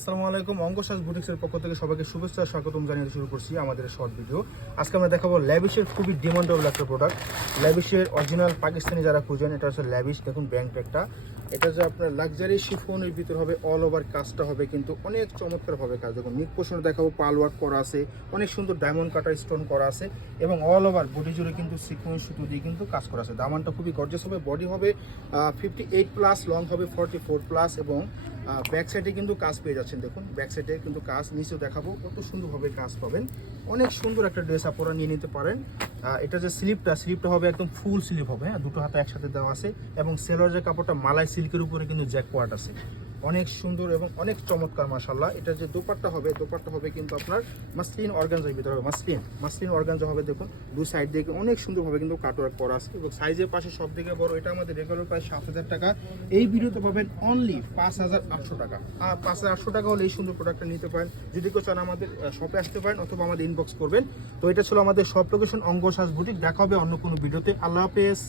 আসসালামু আলাইকুম। অঙ্গশ্বাস বুটিক্সের পক্ষ থেকে সবাইকে শুভেচ্ছা স্বাগতম জানিয়ে শুরু করছি আমাদের শর্ট ভিডিও। আজকে আমরা দেখাবো ল্যাভিশের খুবই ডিমান্ডেবল একটা প্রোডাক্ট। ল্যাভিশের অরিজিনাল পাকিস্তানি যারা খুঁজেন, এটা হচ্ছে ল্যাভিশ। দেখুন ব্যান্ড ব্যাগটা, এটা যে আপনার লাক্সারি শিফনের ভিতর হবে, অল ওভার কাজটা হবে কিন্তু অনেক চমৎকারভাবে কাজ। দেখুন নিক পোর্শনে দেখাবো পাল ওয়ার্ক করা আছে, অনেক সুন্দর ডায়মন্ড কাটার স্টোন করা আছে এবং অল ওভার বডি জুড়ে কিন্তু সিকোয়েন্স সুতো দিয়ে কিন্তু কাজ করা আছে। দামানটা খুবই গর্জিয়াস হবে। বডি হবে 58+, লং হবে 44+ এবং ব্যাক সাইডে কিন্তু কাজ পেয়ে যাচ্ছেন। দেখুন ব্যাক সাইডে কিন্তু কাজ, নিচেও দেখাবো কত সুন্দরভাবে কাজ পাবেন। অনেক সুন্দর একটা ড্রেস আপনারা নিয়ে নিতে পারেন। এটা যে স্লিপটা হবে একদম ফুল স্লিপ হবে, হ্যাঁ, দুটো হাতে একসাথে দেওয়া আছে এবং সেলোয়ার যে কাপড়টা মালাই সিল্কের উপরে কিন্তু জ্যাকওয়ার্ড আছে, অনেক সুন্দর এবং অনেক চমৎকার মাশাআল্লাহ। এটা যে দোপাট্টা হবে কিন্তু আপনার মাসলিন অর্গানজার ভিতরে হবে, মাসলিন অর্গানজা হবে। দেখুন দুই সাইড দিয়ে অনেক সুন্দরভাবে কিন্তু কাটওয়ার্ক করা আছে এবং সাইজের পাশে সব দিকে বড়। এটা আমাদের রেগুলার প্রাইস 7,000 টাকা, এই ভিডিওতে পাবেন অনলি 5,800 টাকা। আর 5,800 টাকা হলে এই সুন্দর প্রোডাক্টটা নিতে পারেন। যদি কেউ চান আমাদের শপে আসতে পারেন অথবা আমাদের ইনবক্স করবেন। তো এটা ছিল আমাদের শপ লোকেশন অঙ্গশ্বাস বুটিক। দেখা হবে অন্য কোনো ভিডিওতে। আল্লাহ হাফেজ।